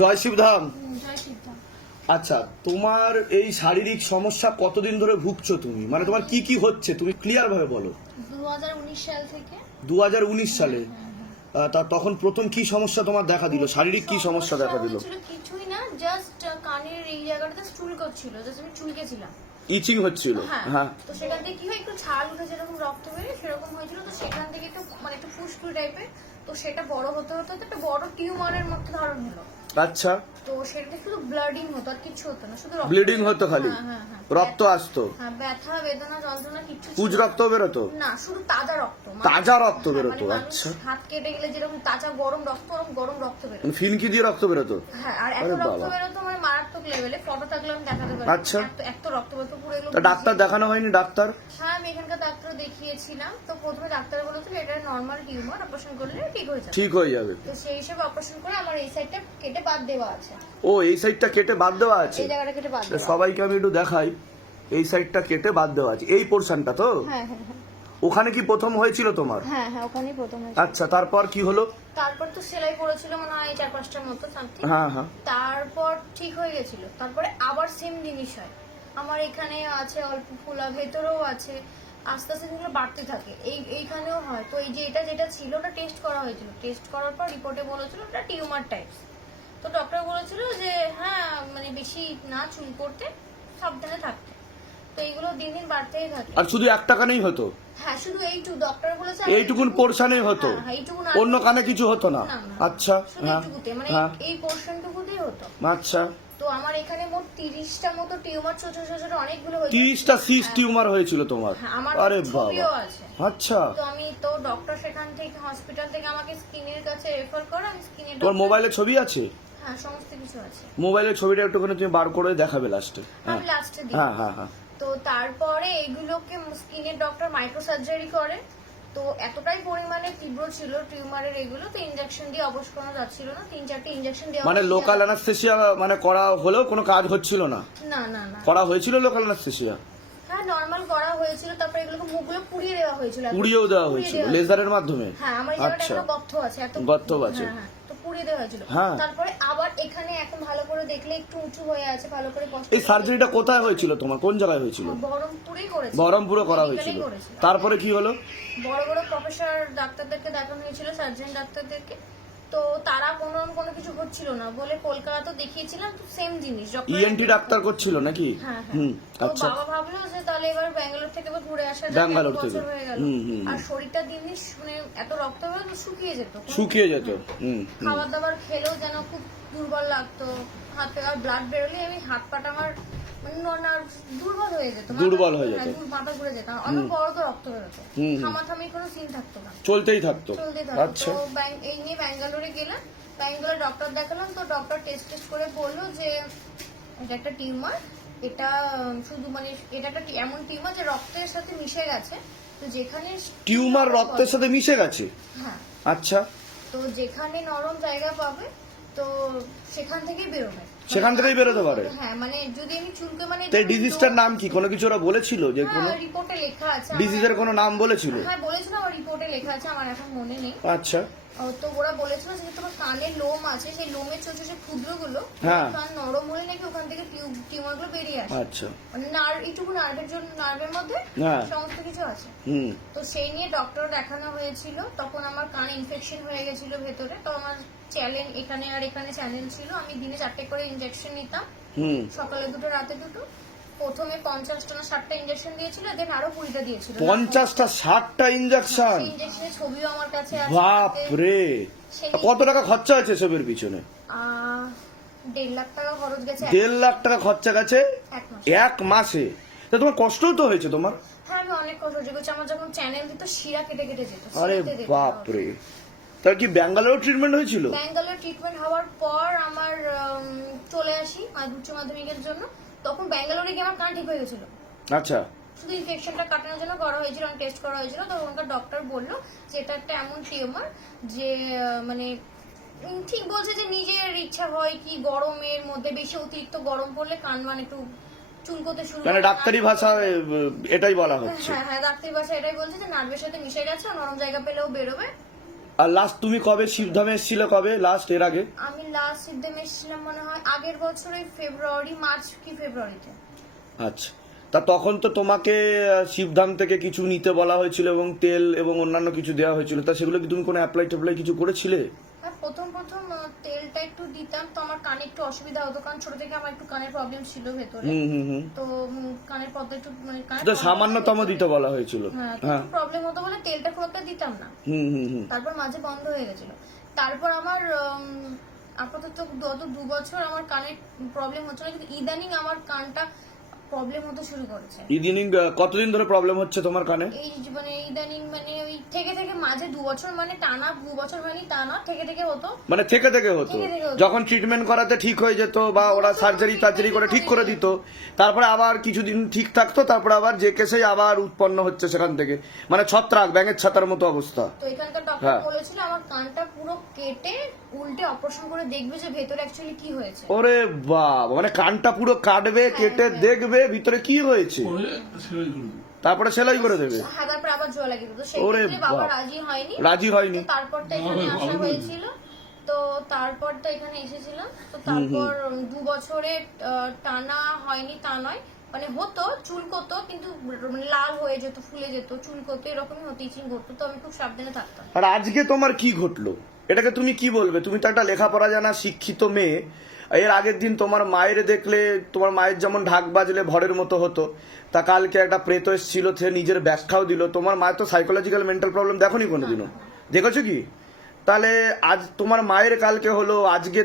জয় শিবধাম। জয় শিবধাম। আচ্ছা, তোমার এই শারীরিক সমস্যা কতদিন ধরে ভুগছো তুমি? মানে তোমার কি কি হচ্ছে তুমি ক্লিয়ার ভাবে বলো। 2019 সাল থেকে। 2019 সালে? তা তখন প্রথম কি সমস্যা তোমার দেখা দিল? শারীরিক কি সমস্যা দেখা দিল? কিছুই না, জাস্ট কানের এই জায়গাটাতে চুল করছিল, জাস্ট আমি চুলকেছিলাম, ইচিং হচ্ছিল। হ্যাঁ, তো সেখান থেকে কি হয়, একটু ছাল উঠে যেরকম রক্ত বেরোয় সেরকম হয়েছিল, তো সেখান থেকে একটু মানে একটু ফুসফুস টাইপের, তো সেটা বড় হতে হতে একটা বড় টিউমারের মতো ধারণ হলো। আচ্ছা, তো সেটা শুধু ব্লাডিং হতো, আর কিছু হতো না, শুধু ব্লিডিং হতো খালি? হ্যাঁ, রক্ত আসতো? হ্যাঁ, ব্যথা বেদনা যন্ত্রণা কিছু পুজ রক্ত বেরোতো না, শুধু তাজা রক্ত। তাজা রক্ত বেরোতো? আচ্ছা, হাত কেটে গেলে যেরকম তাজা গরম রক্ত, ওরকম গরম রক্ত বেরোতো। ফিনকি দিয়ে রক্ত বেরোতো? হ্যাঁ, আর এত রক্ত বেরোতো মানে মারাত্মক লেভেলে, ফটো থাকলে আমি দেখাতে পারি। আচ্ছা, এত রক্ত বেরোতো পুরো এগুলো। তা ডাক্তার দেখানো হয়নি? ডাক্তার? হ্যাঁ, আমি এখানকার ডাক্তার দেখিয়েছিলাম, তো প্রথমে ডাক্তার বলেছিল এটা নরমাল টিউমার, অপারেশন করলে ঠিক হয়ে যাবে। ঠিক হয়ে যাবে। তো সেই হিসেবে অপারেশন করে আমার এই সাইডটা কেটে বাদ দেওয়া আছে। ও, এই সাইডটা কেটে বাদ দেওয়া আছে? এই জায়গাটা কেটে বাদ দেওয়া। সবাইকে আমি একটু দেখাই, এই সাইডটা কেটে বাদ দেওয়া আছে, এই পোরশনটা তো? হ্যাঁ হ্যাঁ হ্যাঁ। ওখানে কি প্রথম হয়েছিল তোমার? হ্যাঁ হ্যাঁ, ওখানেই প্রথম হয়েছিল। আচ্ছা, তারপর কি হলো? তারপর তো সেলাই পড়েছিল মনে হয় 4-5টার মতো সামথিং। হ্যাঁ হ্যাঁ। তারপর ঠিক হয়ে গেছিল, তারপরে আবার সেম জিনিস হয়। আমার এখানে আছে অল্প ফোলা, ভেতরেও আছে, আস্তে আস্তে যেগুলো বাড়তে থাকে, এইখানেও হয়। তো এই যে যেটা ছিল ওটা টেস্ট করা হয়েছিল, টেস্ট করার পর রিপোর্টে বলেছিল ওটা টিউমার টাইপস। তো ডক্টর বলেছিল যে হ্যাঁ মানে বেশি না চুল করতে, সাবধানে থাকতে। তো এইগুলো দিন দিন বাড়তেই থাকে। আর শুধু একটা কানেই হতো? হ্যাঁ, শুধু ডক্টর বলেছে এইটুকুন পোরশনেই হতো? অন্য কানে কিছু হতো না? আচ্ছা, হ্যাঁ মানে এই পোরশনটুকুতেই হতো। আচ্ছা, তো আমার এখানে মোট 30টা মতো টিউমার, ছোট ছোট ছোট অনেকগুলো হয়েছে। 30টা সিস্ট টিউমার হয়েছিল তোমার? আমার আরে ছবিও বাবা। আছে। আচ্ছা, তো আমি তো ডক্টর সেখান থেকে হসপিটাল থেকে আমাকে স্কিনের কাছে রেফার করে, আমি স্কিনের তোমার মোবাইলে ছবি আছে? হ্যাঁ, সমস্ত কিছু আছে। মোবাইলের ছবিটা একটুখানি তুমি বার করে দেখাবে লাস্টে। আমি লাস্টে দিই। হ্যাঁ হ্যাঁ হ্যাঁ। তো তারপরে এগুলোকে স্কিনের ডক্টর মাইক্রো সার্জারি করে। তো এতটাই পরিমাণে তীব্র ছিল টিউমারের এগুলো, তো ইনজেকশন দিয়ে অবশ করা যাচ্ছিল না, 3-4টে ইনজেকশন দেওয়া। মানে লোকাল অ্যানাস্থেসিয়া মানে করা হলেও কোনো কাজ হচ্ছিল না? না না না, করা হয়েছিল লোকাল অ্যানাস্থেসিয়া? হ্যাঁ, নরমাল করা হয়েছিল। তারপরে এগুলোকে মুখগুলো পুড়িয়ে দেওয়া হয়েছিল। পুড়িয়েও দেওয়া হয়েছিল লেজারের মাধ্যমে? হ্যাঁ, আমার জায়গাটা এখনো গর্ত আছে, এত গর্ত আছে। হ্যাঁ, তো পুড়িয়ে দেওয়া হয়েছিল। হ্যাঁ। তারপরে আবার এখানে এখন ভালো করে দেখলে একটু উঁচু হয়ে আছে, ভালো করে এই সার্জারিটা কোথায় হয়েছিল তোমার? কোন জায়গায় হয়েছিল? বহরমপুরেই করেছি। বহরমপুরে করা হয়েছিল? তারপরে কি হলো? বড় বড় প্রফেসর ডাক্তারদেরকে দেখানো হয়েছিল, সার্জন ডাক্তারদেরকে। তো তারা কোনো কিছু হচ্ছিল না বলে কলকাতা দেখিয়েছিলাম, তো সেম জিনিস। ইএনটি ডাক্তার করছিল নাকি? হ্যাঁ হুম, তো আচ্ছা। বাবা ভাবলো যে তাহলে এবার ব্যাঙ্গালোর থেকে ঘুরে আসা যাক, ব্যাঙ্গালোর থেকে। বছর হয়ে গেল। আর শরীরটা দিন দিন মানে এত রক্ত বেরোতো, শুকিয়ে যেত। শুকিয়ে যেত। খাবার দাবার খেলেও যেন খুব দুর্বল লাগতো, হাত পা আর ব্লাড বেরোলে আমি হাত পাটা আমার মানে দুর্বল হয়ে যেত, দুর্বল হয়ে যেত, মাথা ঘুরে যেত, অনেক বড় তো রক্ত বেরোতো, থামাথামি কোনো সিন থাকতো না, চলতেই থাকতো। আচ্ছা। তো এই নিয়ে ব্যাঙ্গালোরে গেলাম, ব্যাঙ্গালোরে ডক্টর দেখালাম। তো ডক্টর টেস্ট করে বললো যে এটা একটা টিউমার, এটা শুধু মানে এটা একটা এমন টিউমার যে রক্তের সাথে মিশে গেছে। তো যেখানে টিউমার রক্তের সাথে মিশে গেছে? হ্যাঁ। আচ্ছা, তো যেখানে নরম জায়গা পাবে তো সেখান থেকেই বেরোবে, সেখান থেকেই বেরোতে পারে? হ্যাঁ, মানে যদি আমি চুলকে মানে এই ডিজিজটার নাম কি? কোনো কিছু ওরা বলেছিল যে কোনো রিপোর্টে লেখা আছে? ডিজিজের কোনো নাম বলেছিল? হ্যাঁ, বলেছিল, আমার রিপোর্টে লেখা আছে, আমার এখন মনে নেই। আচ্ছা। তো ওরা বলেছিল যে তোমার কানের লোম আছে, সেই লোমের ছোট ছোট ক্ষুদ্রগুলো কান নরম হলে নাকি ওখান থেকে টিউমার গুলো বেরিয়ে আসে। আচ্ছা, মানে এইটুকু নার্ভের জন্য, নার্ভের মধ্যে সমস্ত কিছু আছে। তো সেই নিয়ে ডক্টর দেখানো হয়েছিল। তখন আমার কান ইনফেকশন হয়ে গেছিল ভেতরে। তো আমার চ্যানেল এখানে আর এখানে চ্যানেল ছিল, আমি দিনে 4টে করে ইনজেকশন নিতাম, সকালে 2টো রাতে 2টো। প্রথমে 50টা না 60টা ইনজেকশন দিয়েছিল, দেন আরো 20টা দিয়েছিল। 50টা 60টা ইনজেকশন? ইনজেকশনের ছবিও আমার কাছে আছে। বাপ রে! কত টাকা খরচা হয়েছে এসবের পিছনে? 1.5 লাখ টাকা খরচ গেছে। 1.5 লাখ টাকা খরচা গেছে এক মাসে? তা তোমার কষ্টও তো হয়েছে তোমার? হ্যাঁ, আমি অনেক কষ্ট হয়েছে। আমার যখন চ্যানেল দিত শিরা কেটে কেটে যেত। আরে বাপ রে! তার কি ব্যাঙ্গালোর ট্রিটমেন্ট হয়েছিল? ব্যাঙ্গালোর ট্রিটমেন্ট হওয়ার পর আমার চলে আসি উচ্চ মাধ্যমিকের জন্য। তখন ব্যাঙ্গালোরে গিয়ে আমার কান ঠিক হয়ে গেছিল। আচ্ছা। শুধু ইনফেকশনটা কাটানোর জন্য করা হয়েছিল, টেস্ট করা হয়েছিল। তো ওখানকার ডক্টর বললো যে এটা একটা এমন টিউমার যে মানে ঠিক বলছে যে নিজের ইচ্ছা হয় কি গরমের মধ্যে বেশি অতিরিক্ত গরম পড়লে কান মানে একটু চুলকোতে শুরু, মানে ডাক্তারি ভাষায় এটাই বলা হচ্ছে? হ্যাঁ হ্যাঁ, ডাক্তারি ভাষায় এটাই বলছে যে নার্ভের সাথে মিশে গেছে, নরম জায়গা পেলেও বেরোবে। আর লাস্ট তুমি কবে শিবধামে এসেছিলে, কবে লাস্ট এর আগে? আমি লাস্ট সিদ্ধম এসেছিলাম মনে হয় আগের বছরের মার্চ কি ফেব্রুয়ারিতে। আচ্ছা, তা তখন তো তোমাকে শিবধাম থেকে কিছু নিতে বলা হয়েছিল এবং তেল এবং অন্যান্য কিছু দেওয়া হয়েছিল, তা সেগুলো কি তুমি কোনো অ্যাপ্লাই ট্যাপ্লাই কিছু করেছিলে? আর প্রথম তেলটা একটু দিতাম, তো আমার কানে একটু অসুবিধা হতো, কারণ ছোট থেকে আমার একটু কানের প্রবলেম ছিল ভেতরে। তো কানের পর্দা একটু মানে তো সামান্যতম দিতে বলা হয়েছিল। হ্যাঁ, প্রবলেম হতো বলে তেলটা খুব একটা দিতাম না। তারপর মাঝে বন্ধ হয়ে গেছিল। তারপর আমার আপাতত গত 2 বছর আমার কানের প্রবলেম হচ্ছে না, কিন্তু ইদানিং আমার কানটা প্রবলেম হতে শুরু করেছে। ইদানিং কতদিন ধরে প্রবলেম হচ্ছে তোমার কানে? এই মানে ইদানিং মানে ওই থেকে মাঝে 2 বছর, মানে টানা 2 বছর হয়নি তা না, থেকে হতো। মানে থেকে হতো, যখন ট্রিটমেন্ট করাতে ঠিক হয়ে যেত বা ওরা সার্জারি করে ঠিক করে দিত, তারপরে আবার কিছুদিন ঠিক থাকতো, তারপরে আবার যে কেসে আবার উৎপন্ন হচ্ছে সেখান থেকে, মানে ছত্রাক, ব্যাঙের ছাতার মতো অবস্থা। তো এখানকার ডক্টর বলেছিল আমার কানটা পুরো কেটে উল্টে অপারেশন করে দেখবে যে ভেতরে অ্যাকচুয়ালি কি হয়েছে। ওরে বাবা, মানে কানটা পুরো কাটবে, কেটে দেখবে ভিতরে কি হয়েছে, তারপরে সেলাই করে দেবে। হ্যাঁ, তারপর আবার জোয়া লাগিয়ে দিত। সেই ক্ষেত্রে বাবা রাজি হয়নি। তারপরটা এখানে আসা হয়েছিল, তো তারপরটা এখানে এসেছিলাম। তো তারপর 2 বছরে টানা হয়নি তা নয়, মানে হতো, চুলকতো, কিন্তু মানে লাল হয়ে যেত, ফুলে যেত, চুলকতো, এরকমই হতো, ইচিং করতো। তো আমি খুব সাবধানে থাকতাম। আর আজকে তোমার কি ঘটলো, এটাকে তুমি কি বলবে? তুমি তো একটা লেখাপড়া জানা শিক্ষিত মেয়ে। এর আগের দিন তোমার মায়ের দেখলে, তোমার মায়ের যেমন ঢাক বাজলে ভরের মতো হতো, তা কালকে একটা প্রেত এসেছিল, সে নিজের ব্যাখ্যাও দিল। তোমার মায়ের তো সাইকোলজিক্যাল মেন্টাল প্রবলেম দেখোনি কোনোদিনও? দেখেছো কি? তাহলে আজ তোমার মায়ের কালকে হলো, আজকে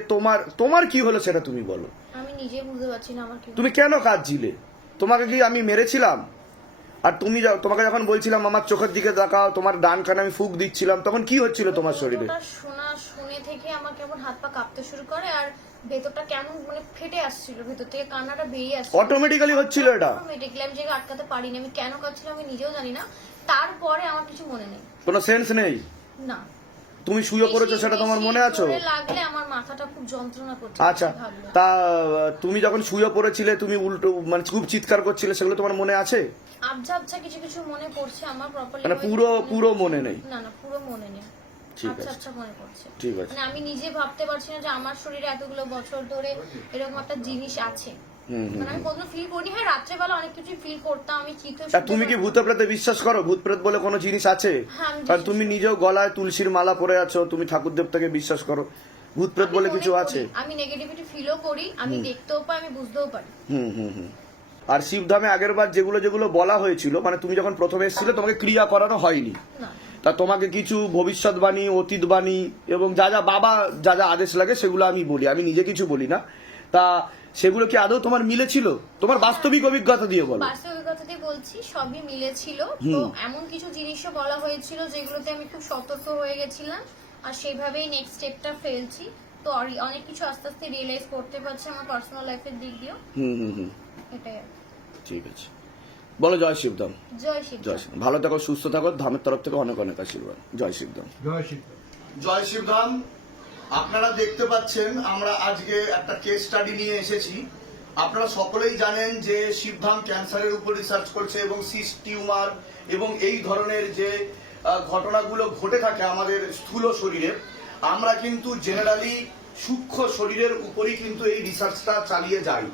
তোমার কি হলো সেটা তুমি বলো। আমি নিজে বুঝতে পারছি না আমার কি। তুমি কেন কাঁদছিলে? তোমাকে কি আমি মেরেছিলাম? আর তোমাকে যখন বলছিলাম আমার চোখের দিকে তাকাও, তোমার ডান কানে আমি ফুঁক দিচ্ছিলাম, তখন কি হচ্ছিল তোমার শরীরে? শুনে থেকে আমার কেমন হাত পা কাঁপতে শুরু করে, আর ভেতরটা কেমন মানে ফেটে আসছিল, ভেতর থেকে কান্নাটা বেরিয়ে আসছিল। অটোমেটিক্যালি হচ্ছিল এটা? অটোমেটিক্যালি আমি জায়গায় আটকাতে পারিনি। আমি কেন কাঁদছিলাম আমি নিজেও জানি না। তারপরে আমার কিছু মনে নেই, কোনো সেন্স নেই। না। তুমি শুয়ে পড়েছো সেটা তোমার মনে আছে? লাগলে আমার মাথাটা খুব যন্ত্রণা করছে। আচ্ছা, তা তুমি যখন শুয়ে পড়েছিলে তুমি উল্টো মানে খুব চিৎকার করছিলে, সেগুলো তোমার মনে আছে? আবঝা কিছু মনে পড়ছে আমার, প্রপারলি মানে পুরো মনে নেই? না, পুরো মনে নেই। আচ্ছা মনে পড়ছে। ঠিক আছে। মানে আমি নিজে ভাবতে পারছি না যে আমার শরীরে এতগুলো বছর ধরে এরকম একটা জিনিস আছে। মানে আমি কোনোদিন ফিল করিনি। হ্যাঁ, রাত্রেবেলা অনেক কিছু ফিল করতাম, আমি তুমি কি ভূত প্রেতে বিশ্বাস করো? ভূত প্রেত বলে কোনো জিনিস আছে? কারণ তুমি নিজেও গলায় তুলসীর মালা পরে আছো, তুমি ঠাকুর দেবতাকে বিশ্বাস করো, ভূত প্রেত বলে কিছু আছে? আমি নেগেটিভিটি ফিলও করি, আমি দেখতেও পাই, আমি বুঝতেও পারি। আর শিবধামে আগের বার যেগুলো বলা হয়েছিল, মানে তুমি যখন প্রথমে এসেছিলে তোমাকে ক্রিয়া করানো হয়নি, তা তোমাকে কিছু ভবিষ্যৎবাণী, অতীতবাণী এবং বাবা যা আদেশ লাগে সেগুলো আমি বলি, আমি নিজে কিছু বলি না। তা সেগুলো কি আদৌ তোমার মিলেছিল? তোমার বাস্তবিক অভিজ্ঞতা দিয়ে বলো। বাস্তবিক অভিজ্ঞতা দিয়ে বলছি, সবই মিলেছিল। তো এমন কিছু জিনিসও বলা হয়েছিল যেগুলোতে আমি খুব সতর্ক হয়ে গেছিলাম, আর সেইভাবেই নেক্সট স্টেপটা ফেলছি। তো অনেক কিছু আস্তে আস্তে রিয়েলাইজ করতে পারছি আমার পার্সোনাল লাইফের দিক দিয়েও। এটাই। ঠিক আছে, বলো জয় শিবধাম। জয় শিবধাম। ভালো থাকো, সুস্থ থাকো, ধামের তরফ থেকে অনেক অনেক আশীর্বাদ। জয় শিবধাম। জয় শিবধাম। আপনারা দেখতে পাচ্ছেন আমরা আজকে একটা কেস স্টাডি নিয়ে এসেছি। আপনারা সকলেই জানেন যে শিবধাম ক্যান্সারের উপর রিসার্চ করছে এবং সিস্ট টিউমার এবং এই ধরনের যে ঘটনাগুলো ঘটে থাকে আমাদের স্থূল শরীরে, আমরা কিন্তু জেনারেলি সূক্ষ্ম শরীরের উপরই কিন্তু এই রিসার্চটা চালিয়ে যাই।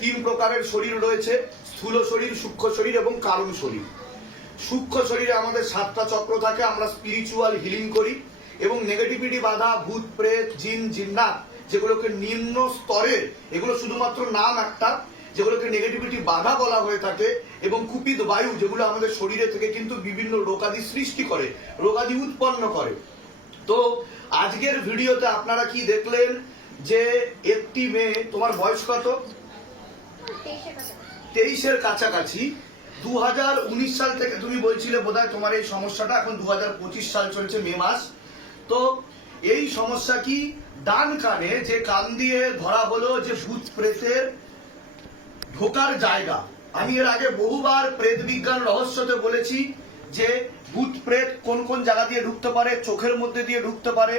3 প্রকারের শরীর রয়েছে: স্থূল শরীর, সূক্ষ্ম শরীর এবং কারণ শরীর। সূক্ষ্ম শরীরে আমাদের 7টা চক্র থাকে, আমরা স্পিরিচুয়াল হিলিং করি এবং নেগেটিভিটি বাধা, ভূত প্রেত, জিন জিন্নাত, যেগুলোকে নিম্ন স্তরের, এগুলো শুধুমাত্র নাম একটা, যেগুলোকে নেগেটিভিটি বাধা বলা হয়ে থাকে, এবং কুপিত বায়ু, যেগুলো আমাদের শরীরে থেকে কিন্তু বিভিন্ন রোগাদি সৃষ্টি করে, রোগাদি উৎপন্ন করে। তো আজকের ভিডিওতে আপনারা কি দেখলেন যে একটি মেয়ে, তোমার বয়স কত? 23-এর কাছাকাছি। 2019 সাল থেকে তুমি বলছিলে বোধহয় তোমার এই সমস্যাটা, এখন 2025 সাল চলছে, মে মাস। তো এই সমস্যা কি? ডান কানে যে কান দিয়ে ধরা হলো যে ভূত প্রেতের ঢোকার জায়গা। আমি এর আগে বহুবার প্রেত বিজ্ঞান রহস্যতে বলেছি যে ভূত প্রেত কোন কোন জায়গা দিয়ে ঢুকতে পারে। চোখের মধ্যে দিয়ে ঢুকতে পারে,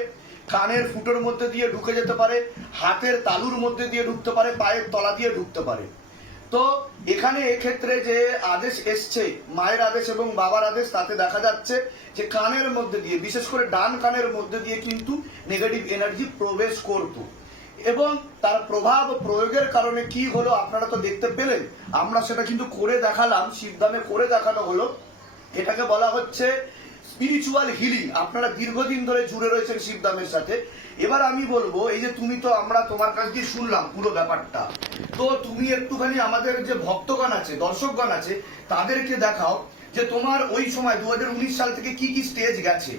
কানের ফুটোর মধ্যে দিয়ে ঢুকে যেতে পারে, হাতের তালুর মধ্যে দিয়ে ঢুকতে পারে, পায়ের তলা দিয়ে ঢুকতে পারে। তো এখানে এক্ষেত্রে যে আদেশ এসছে মায়ের আদেশ এবং বাবার আদেশ, তাতে দেখা যাচ্ছে যে কানের মধ্যে দিয়ে, বিশেষ করে ডান কানের মধ্যে দিয়ে কিন্তু নেগেটিভ এনার্জি প্রবেশ করতো, এবং তার প্রভাব প্রয়োগের কারণে কি হলো আপনারা তো দেখতে পেলেন। আমরা সেটা কিন্তু করে দেখালাম, শিবধামে করে দেখানো হলো। এটাকে বলা হচ্ছে স্পিরিচুয়াল হিলিং। আপনারা দীর্ঘদিন ধরে জুড়ে রয়েছেন শিবধামের সাথে। এবার আমি বলবো, এই যে তুমি তো, আমরা তোমার কাছ দিয়ে শুনলাম পুরো ব্যাপারটা, তো তুমি একটুখানি আমাদের যে ভক্তগণ আছে, দর্শকগণ আছে, তাদেরকে দেখাও যে তোমার ওই সময় 2019 সাল থেকে কি কি স্টেজ গেছে,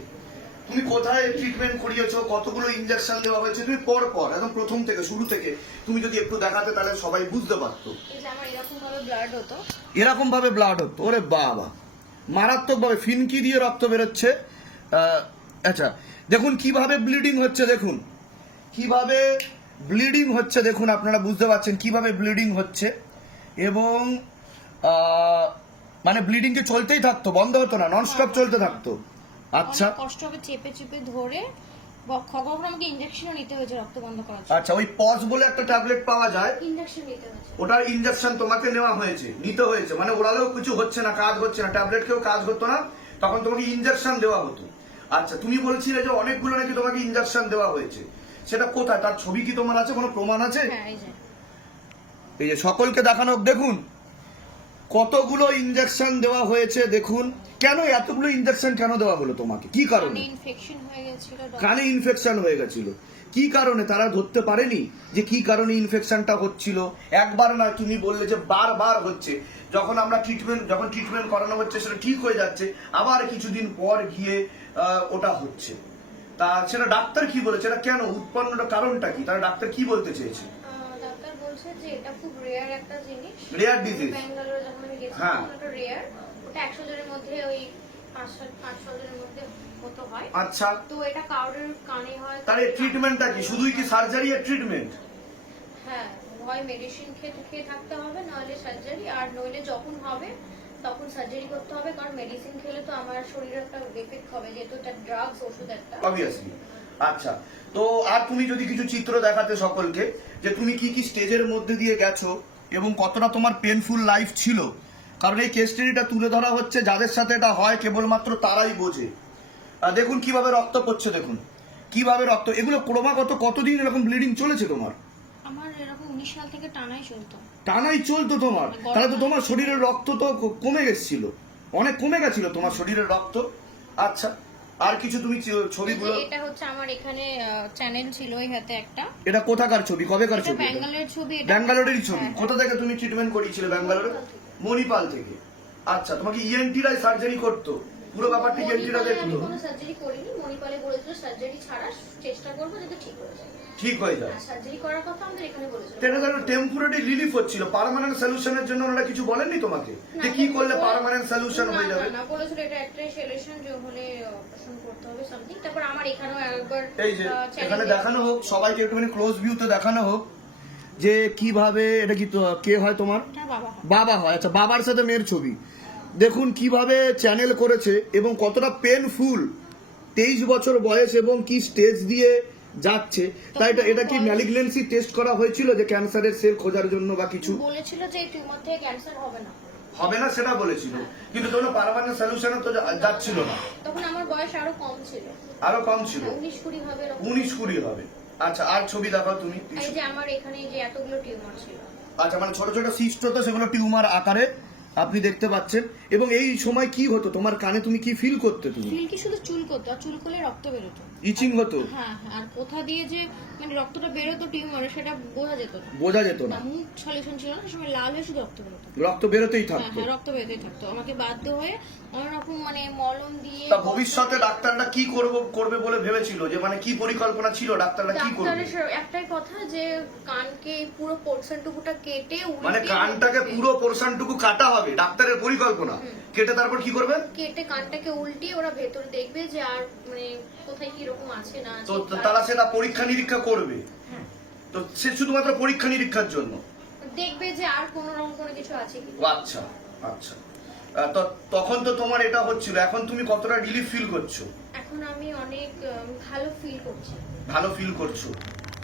তুমি কোথায় ট্রিটমেন্ট করিয়েছো, কতগুলো ইনজেকশন দেওয়া হয়েছে, তুমি পর পর একদম প্রথম থেকে শুরু থেকে তুমি যদি একটু দেখাতে, তাহলে সবাই বুঝতে পারতো। এই যে আমার এরকম ভাবে ব্লাড হতো, এরকম ভাবে ব্লাড হতো, ওরে বাবা, মারাত্মক ভাবে ফিনকি দিয়ে রক্ত বেরোচ্ছে। আচ্ছা, দেখুন কিভাবে ব্লিডিং হচ্ছে, দেখুন কিভাবে ব্লিডিং হচ্ছে, দেখুন আপনারা বুঝতে পারছেন কিভাবে ব্লিডিং হচ্ছে। এবং মানে ব্লিডিং কে চলতেই থাকতো, বন্ধ হতো না, ননস্টপ চলতে থাকতো। আচ্ছা, অনেক কষ্ট হবে চেপে চেপে ধরে, খবর আমাকে ইনজেকশনও নিতে হয়েছে রক্ত বন্ধ করার জন্য। আচ্ছা, ওই পজ বলে একটা ট্যাবলেট পাওয়া যায়, ইনজেকশন নিতে হয়েছে, ওটার ইনজেকশন তোমাকে নেওয়া হয়েছে, নিতে হয়েছে, মানে ওরালেও কিছু হচ্ছে না, কাজ হচ্ছে না, ট্যাবলেট কেউ কাজ হতো না, তখন তোমাকে ইনজেকশন দেওয়া হতো। আচ্ছা, তুমি বলছিলে যে অনেকগুলো নাকি তোমাকে ইনজেকশন দেওয়া হয়েছে, সেটা কোথায়, তার ছবি কি তোমার আছে, কোনো প্রমাণ আছে? হ্যাঁ, এই যে সকলকে দেখানো, দেখুন কতগুলো ইনজেকশন দেওয়া হয়েছে। দেখুন কেন এতগুলো ইনজেকশন কেন দেওয়া হলো তোমাকে, কি কারণে? ইনফেকশন হয়ে গেছিল, কানে ইনফেকশন হয়ে গেছিল, কি কারণে তারা ধরতে পারেনি যে কি কারণে ইনফেকশনটা হচ্ছিল? একবার না, তুমি বললে যে বারবার হচ্ছে, যখন আমরা ট্রিটমেন্ট করানো হচ্ছে সেটা ঠিক হয়ে যাচ্ছে, আবার কিছুদিন পর গিয়ে ওটা হচ্ছে। তা সেটা ডাক্তার কি বলেছে, এটা কেন উৎপন্নটা, কারণটা কি, তারা ডাক্তার কি বলতে চেয়েছে? ডাক্তার বলছে যে এটা খুব রেয়ার একটা জিনিস, রেয়ার ডিজিজ। ব্যাঙ্গালোরে যখন আমি গেছিলাম, ওটা রেয়ার, ওটা 100 জনের মধ্যে ওই 500 জনের মধ্যে মতো হয়। আচ্ছা, তো এটা কারোর কানে হয়। তার এই ট্রিটমেন্টটা কি, শুধুই কি সার্জারি আর ট্রিটমেন্ট? হ্যাঁ, হয় মেডিসিন খেয়ে থাকতে হবে, নাহলে সার্জারি, আর নইলে যখন হবে তখন সার্জারি করতে হবে, কারণ মেডিসিন খেলে তো আমার শরীরে একটা এফেক্ট হবে, যেহেতু এটা ড্রাগস, ওষুধ একটা। অবভিয়াসলি। আচ্ছা, তো আর তুমি যদি কিছু চিত্র দেখাতে সকলকে, যে তুমি কি কি স্টেজের মধ্যে দিয়ে গেছো এবং কতটা তোমার পেনফুল লাইফ ছিল, কারণ এই কেস স্টাডিটা তুলে ধরা হচ্ছে, যাদের সাথে এটা হয় কেবলমাত্র তারাই বোঝে। দেখুন কিভাবে রক্ত পড়ছে, দেখুন কিভাবে রক্ত, এগুলো ক্রমাগত কতদিন এরকম ব্লিডিং চলেছে তোমার? আমার এরকম 19 সাল থেকে টানাই চলতো। টানাই চলতো তোমার? তাহলে তো তোমার শরীরের রক্ত তো কমে গেছিল, অনেক কমে গেছিল তোমার শরীরের রক্ত। আচ্ছা, আর কিছু তুমি ছবিগুলো? এটা হচ্ছে আমার এখানে চ্যানেল ছিল এই হাতে একটা। এটা কোথাকার ছবি, কবেকার ছবি? ব্যাঙ্গালোরের ছবি। ব্যাঙ্গালোরেরই ছবি। কোথা থেকে তুমি ট্রিটমেন্ট করিয়েছিলে? ব্যাঙ্গালোরে, মণিপাল থেকে। আচ্ছা, তোমাকে ইএনটি রাই সার্জারি করতো, পুরো ব্যাপারটা ইএনটি রা দেখতো? কোনো সার্জারি করিনি, মণিপালে বলেছিল সার্জারি ছাড়া চেষ্টা করব যাতে ঠিক হয়ে যায়। ঠিক হয়ে যায়, সার্জারি করার কথা আমাদের এখানে বলেছিল। এটা ধরো টেম্পোরারি রিলিফ হচ্ছিল, পার্মানেন্ট সলিউশনের জন্য ওনারা কিছু বলেননি তোমাকে যে কি করলে পার্মানেন্ট সলিউশন হয়ে যাবে? না, বলেছিল এটা একটা সলিউশন যে হলে অপারেশন করতে হবে সামথিং। তারপর আমার এখানেও একবার এই যে এখানে দেখানো হোক সবাইকে, একটুখানি ক্লোজ ভিউতে দেখানো হোক যে কিভাবে এটা, কি কে হয় তোমার? বাবা হয়। আচ্ছা, বাবার সাথে মেয়ের ছবি দেখুন কিভাবে চ্যানেল করেছে এবং কতটা পেনফুল, 23 বছর বয়স এবং কি স্টেজ দিয়ে যাচ্ছে। তাই এটা কি ম্যালিগনেন্সি টেস্ট করা হয়েছিল যে ক্যান্সারের সেল খোঁজার জন্য বা কিছু? বলেছিল যে এই টিউমার থেকে ক্যান্সার হবে না, হবে না সেটা বলেছিল, কিন্তু কোনো পার্মানেন্ট সলিউশনে তো যাচ্ছিল না। তখন আমার বয়স আরো কম ছিল, আরো কম ছিল, 19-20 হবে। 19-20 হবে। আচ্ছা, আর ছবি দেখাও তুমি। এই যে আমার এখানে যে এতগুলো টিউমার ছিল। আচ্ছা, মানে ছোট ছোট সিস্ট হতো, সেগুলো টিউমার আকারে আপনি দেখতে পাচ্ছেন। এবং এই সময় কি হতো তোমার কানে, তুমি কি ফিল করতে? তুমি ফিল কি শুধু চুল করতো, আর চুল করলে রক্ত বেরোতো, ইচিং হতো? হ্যাঁ, আর কোথা দিয়ে যে মানে রক্তটা বেরোতো টিউমারে সেটা বোঝা যেত না, বোঝা যেত না। মুখ সলিউশন ছিল না, সময় লাল হয়ে শুধু রক্ত বেরোতো, রক্ত বেরোতেই থাকতো। হ্যাঁ, রক্ত বেরোতেই থাকতো। আমাকে বাধ্য হয়ে অনেক রকম মানে মলম দিয়ে। তা ভবিষ্যতে ডাক্তাররা কি করবে বলে ভেবেছিল, যে মানে কি পরিকল্পনা ছিল ডাক্তাররা কি করবে? ডাক্তারের একটাই কথা যে কানকে পুরো পোরশনটুকুটা কেটে, মানে কানটাকে পুরো পোরশনটুকু কাটা হবে, ডাক্তারের পরিকল্পনা। কেটে তারপর কি করবে? কেটে কানটাকে উল্টিয়ে ওরা ভেতরে দেখবে যে আর মানে কোথায় কি রকম আছে না আছে, তো তারা সেটা পরীক্ষা নিরীক্ষা করবে। তো সে শুধুমাত্র পরীক্ষা নিরীক্ষার জন্য দেখবে যে আর কোনো রকম কোনো কিছু আছে কি। আচ্ছা আচ্ছা, তো তখন তো তোমার এটা হচ্ছিল, এখন তুমি কতটা রিলিফ ফিল করছো? এখন আমি অনেক ভালো ফিল করছি। ভালো ফিল করছো?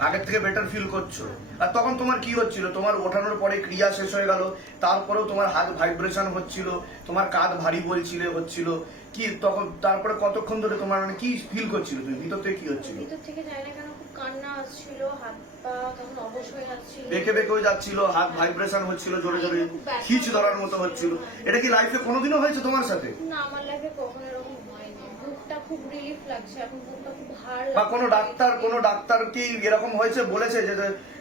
আগের থেকে বেটার ফিল করছো? আর তখন তোমার কি হচ্ছিল? তোমার ওঠানোর পরে ক্রিয়া শেষ হয়ে গেল, তারপরেও তোমার হাত ভাইব্রেশন হচ্ছিল, তোমার কাঁধ ভারী হচ্ছিল কি? তখন তারপরে কতক্ষণ ধরে তোমার মানে কি ফিল করছিল? তুমি ভিতর থেকে কি হচ্ছিল? ভিতর থেকে জানি না কেন খুব কান্না আসছিল, হাত পা তখন অবশ হয়ে যাচ্ছিল, বেঁকে বেঁকেও যাচ্ছিল, হাত ভাইব্রেশন হচ্ছিল, জোরে জোরে খিচ ধরার মতো হচ্ছিল। এটা কি লাইফে কোনোদিনও হয়েছে তোমার সাথে? না, আমার লাইফে কখনো এরকম হয়নি। বুকটা খুব রিলিফ লাগছে এখন, বুকটা খুব ভার বা লাগছে। কোনো ডাক্তার কি এরকম হয়েছে, বলেছে যে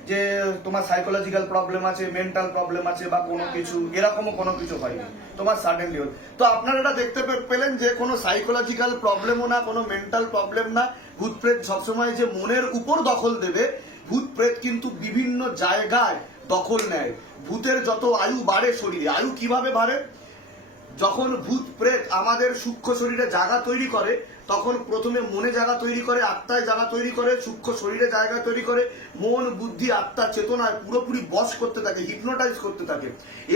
যে তোমার সাইকোলজিক্যাল প্রবলেম আছে, মেন্টাল প্রবলেম আছে বা কোনো কিছু, এরকমও কোনো কিছু হয়নি তোমার সাডেনলি? তো আপনারা এটা দেখতে পেলেন যে কোনো সাইকোলজিক্যাল প্রবলেমও না, কোনো মেন্টাল প্রবলেম না। ভূত প্রেত সবসময় যে মনের উপর দখল দেবে, ভূত প্রেত কিন্তু বিভিন্ন জায়গায় দখল নেয়। ভূতের যত আয়ু বাড়ে শরীরে, আয়ু কিভাবে বাড়ে? যখন ভূত প্রেত আমাদের সূক্ষ্ম শরীরে জায়গা তৈরি করে, তখন প্রথমে মনে জায়গা তৈরি করে, আত্মায় জায়গা তৈরি করে, সূক্ষ্ম শরীরে জায়গা তৈরি করে, মন বুদ্ধি আত্মা চেতনায় পুরোপুরি বশ করতে থাকে, হিপনোটাইজ করতে থাকে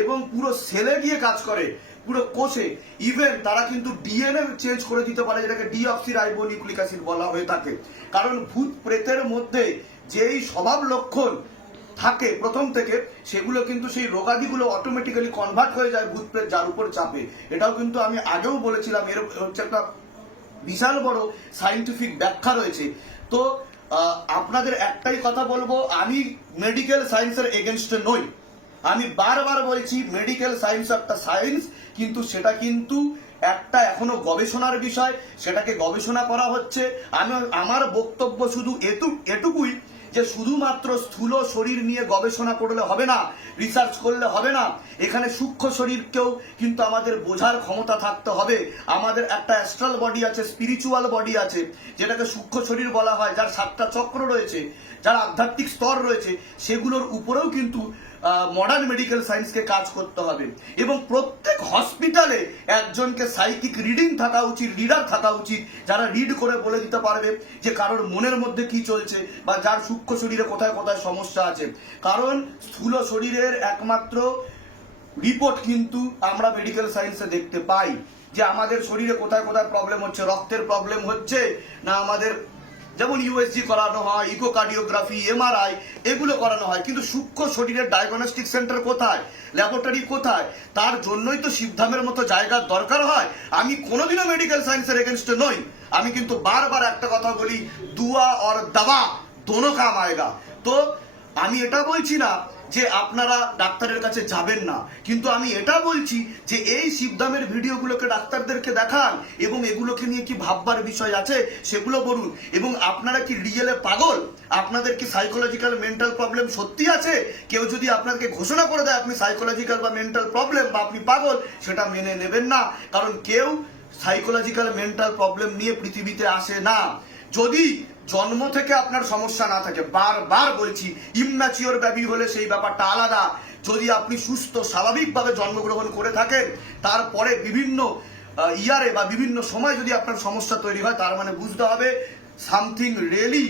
এবং পুরো সেলে গিয়ে কাজ করে, পুরো কোষে। ইভেন তারা কিন্তু ডিএনএ চেঞ্জ করে দিতে পারে, যেটাকে ডিঅক্সিরাইবোনিউক্লিক অ্যাসিড বলা হয়ে থাকে। কারণ ভূত প্রেতের মধ্যে যেই স্বভাব লক্ষণ থাকে প্রথম থেকে, সেগুলো কিন্তু সেই রোগাদিগুলো অটোমেটিক্যালি কনভার্ট হয়ে যায় ভূত প্রেত যার উপর চাপে। এটাও কিন্তু আমি আগেও বলেছিলাম, এর হচ্ছে একটা বিশাল বড় সায়েন্টিফিক ব্যাখ্যা রয়েছে। তো আপনাদের একটাই কথা বলবো, আমি মেডিকেল সায়েন্সের এগেনস্টে নই। আমি বারবার বলছি মেডিকেল সায়েন্স একটা সায়েন্স, কিন্তু সেটা কিন্তু একটা এখনো গবেষণার বিষয়, সেটাকে গবেষণা করা হচ্ছে। আমার বক্তব্য শুধু এটুকুই যে শুধুমাত্র স্থূল শরীর নিয়ে গবেষণা করলে হবে না, রিসার্চ করলে হবে না। এখানে সূক্ষ্ম শরীরকেও কিন্তু আমাদের বোঝার ক্ষমতা থাকতে হবে। আমাদের একটা অ্যাস্ট্রাল বডি আছে, স্পিরিচুয়াল বডি আছে, যেটাকে সূক্ষ্ম শরীর বলা হয়, যার 7টা চক্র রয়েছে, যার আধ্যাত্মিক স্তর রয়েছে, সেগুলোর উপরেও কিন্তু মডার্ন মেডিকেল সায়েন্সকে কাজ করতে হবে। এবং প্রত্যেক হসপিটালে একজনকে সাইকিক রিডিং থাকা উচিত, লিডার থাকা উচিত, যারা রিড করে বলে দিতে পারবে যে কারোর মনের মধ্যে কি চলছে বা যার সূক্ষ্ম শরীরে কোথায় কোথায় সমস্যা আছে। কারণ স্থূল শরীরের একমাত্র রিপোর্ট কিন্তু আমরা মেডিকেল সায়েন্সে দেখতে পাই যে আমাদের শরীরে কোথায় কোথায় প্রবলেম হচ্ছে, রক্তের প্রবলেম হচ্ছে না, আমাদের যেমন ইউএসজি করানো হয়, ইকোকার্ডিওগ্রাফি, এমআরআই, এগুলো করানো হয়। কিন্তু সূক্ষ্ম শরীরের ডায়াগনস্টিক সেন্টার কোথায়, ল্যাবরেটরি কোথায়? তার জন্যই তো শিবধামের মতো জায়গার দরকার হয়। আমি কোনোদিনও মেডিকেল সায়েন্সের এগেনস্টে নই। আমি কিন্তু বারবার একটা কথা বলি, দুয়া আর দাওয়া দোনো কাম আয়েগা। তো আমি এটা বলছি না যে আপনারা ডাক্তারের কাছে যাবেন না, কিন্তু আমি এটা বলছি যে এই শিবধামের ভিডিওগুলোকে ডাক্তারদেরকে দেখান এবং এগুলোকে নিয়ে কি ভাববার বিষয় আছে সেগুলো বলুন। এবং আপনারা কি রিয়েলে পাগল? আপনাদের কি সাইকোলজিক্যাল মেন্টাল প্রবলেম সত্যি আছে? কেউ যদি আপনাকে ঘোষণা করে দেয় আপনি সাইকোলজিক্যাল বা মেন্টাল প্রবলেম বা আপনি পাগল, সেটা মেনে নেবেন না। কারণ কেউ সাইকোলজিক্যাল মেন্টাল প্রবলেম নিয়ে পৃথিবীতে আসে না। যদি জন্ম থেকে আপনার সমস্যা না থাকে, বারবার বলছি, ইম্যাচিওর বেবি হলে সেই ব্যাপারটা আলাদা। যদি আপনি সুস্থ স্বাভাবিকভাবে জন্মগ্রহণ করে থাকেন, তারপরে বিভিন্ন ইয়ারে বা বিভিন্ন সময় যদি আপনার সমস্যা তৈরি হয়, তার মানে বুঝতে হবে something really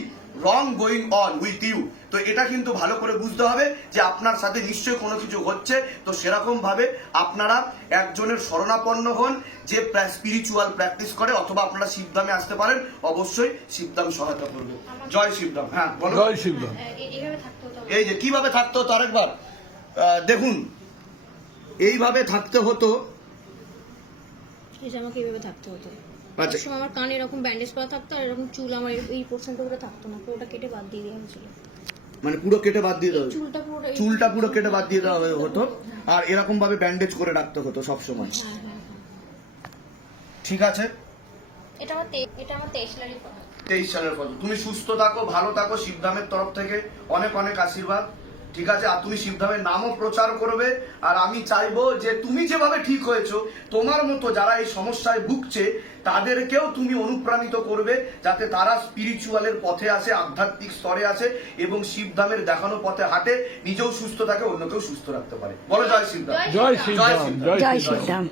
wrong going on with you. তো এটা কিন্তু ভালো করে বুঝতে হবে যে আপনার সাথে নিশ্চয়ই কোনো কিছু হচ্ছে। তো সেরকম ভাবে আপনারা একজনের শরণাপন্ন হন যে স্পিরিচুয়াল প্র্যাকটিস করে, অথবা আপনারা শিবধামে আসতে পারেন, অবশ্যই শিবধাম সহায়তা করবে। জয় শিবধাম। হ্যাঁ বলো। জয় শিবধাম। এই যে কিভাবে থাকতে হতো আরেকবার দেখুন, এইভাবে থাকতে হতো। আমাকে এইভাবে থাকতে হতো। আচ্ছা, সময় আমার কানে এরকম ব্যান্ডেজ করা থাকতো, আর এরকম চুল আমার এই পোর্শনটা পুরো থাকতো না, পুরোটা কেটে বাদ দিয়ে দেওয়া হয়েছিল। মানে পুরো কেটে বাদ দিয়ে দেওয়া হতো? চুলটা পুরো কেটে বাদ দিয়ে দেওয়া হতো, আর এরকম ভাবে ব্যান্ডেজ করে রাখতে হতো সব সময়। ঠিক আছে, এটা আমার 23 সালের কথা। 23 সালের কথা। তুমি সুস্থ থাকো, ভালো থাকো, শিবধামের তরফ থেকে অনেক অনেক আশীর্বাদ। ঠিক আছে, আর তুমি শিবধামের নামও প্রচার করবে। আর আমি চাইবো যে তুমি যেভাবে ঠিক হয়েছো, তোমার মতো যারা এই সমস্যায় ভুগছে তাদেরকেও তুমি অনুপ্রাণিত করবে, যাতে তারা স্পিরিচুয়ালের পথে আসে, আধ্যাত্মিক স্তরে আসে এবং শিবধামের দেখানো পথে হাঁটে, নিজেও সুস্থ থাকে, অন্যকেও সুস্থ রাখতে পারে। বলো জয় শিবধাম। জয় শিবধাম। জয় শিবধাম।